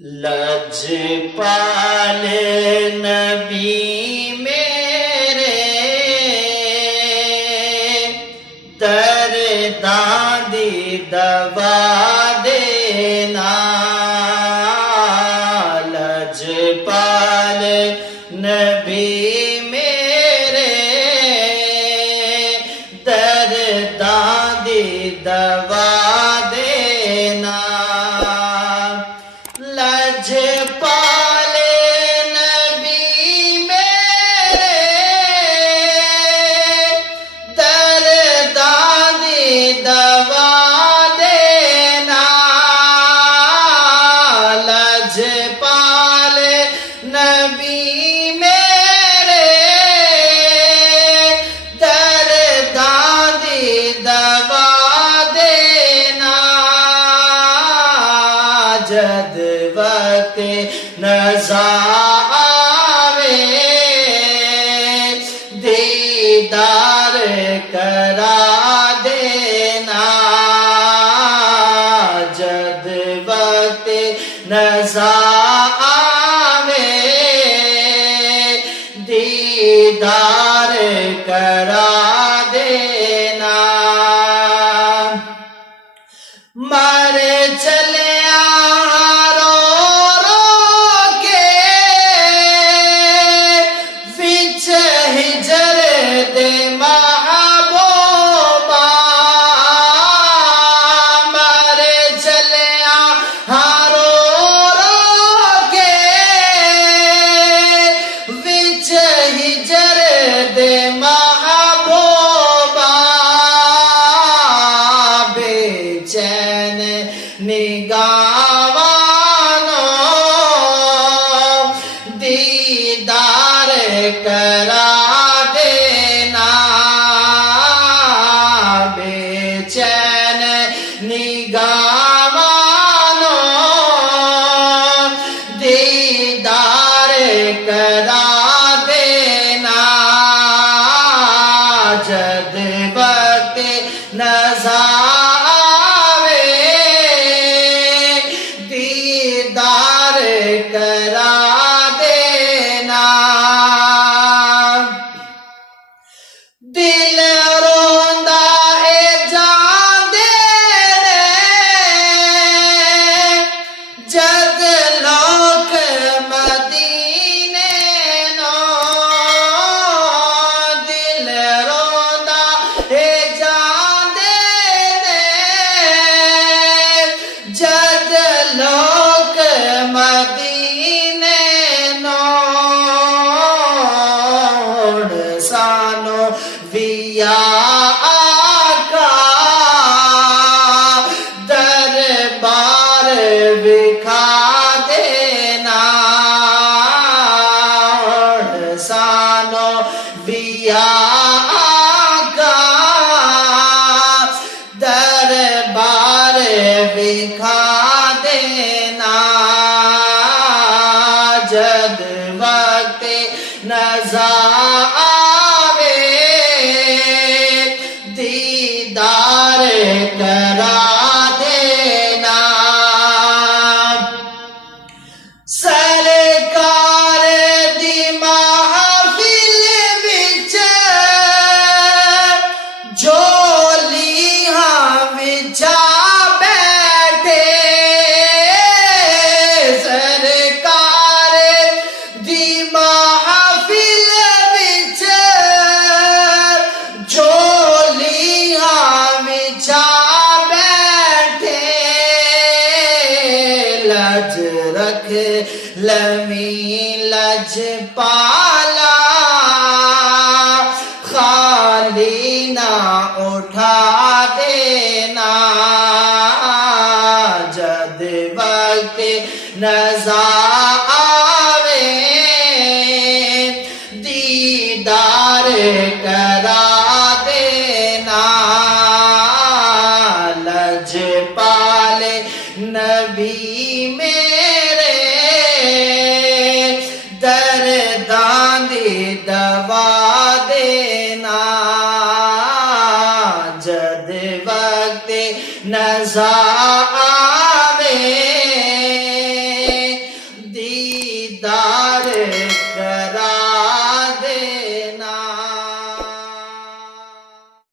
لجپال نبی میرے درداں دی دوا دینا، لجپال نبی میرے درداں دی دوا دینا، لجپال نبی میرے درداں دی دوا دینا، لجپال نبی میرے درداں دی دوا دینا، جد وقت نزا آوے دیدار کرا دینا، جد وقت نزا آوے دیدار کرا دینا، مر چلے نگاوانو دیدار کرا دینا، بے چین نگاوانو دیدار کرا دینا، جد وقت نزا کرا دینا، دل روندا اے جان دینے جد لوک مدینے نو، دل روندا اے جان دینے جد لوک مدینے نو، سانو ویا آقا دربار وکھا دینا، سانو ویا آقا دربار وکھا دینا، جد وقت نزا آوے دیدار کرا دینا، سرکار دی محفل وچ جولیاں وچا بیٹھے، سرکار دی محفل وچ جولیاں وچا بیٹھے، لج رکھ لمی لجپالا خالی نہ اٹھا دینا، جد وقت نزا آوے دیدار کرا دینا، لجپال نبی میرے درداں دی دوا دینا، جد وقت نزا آوے دیدار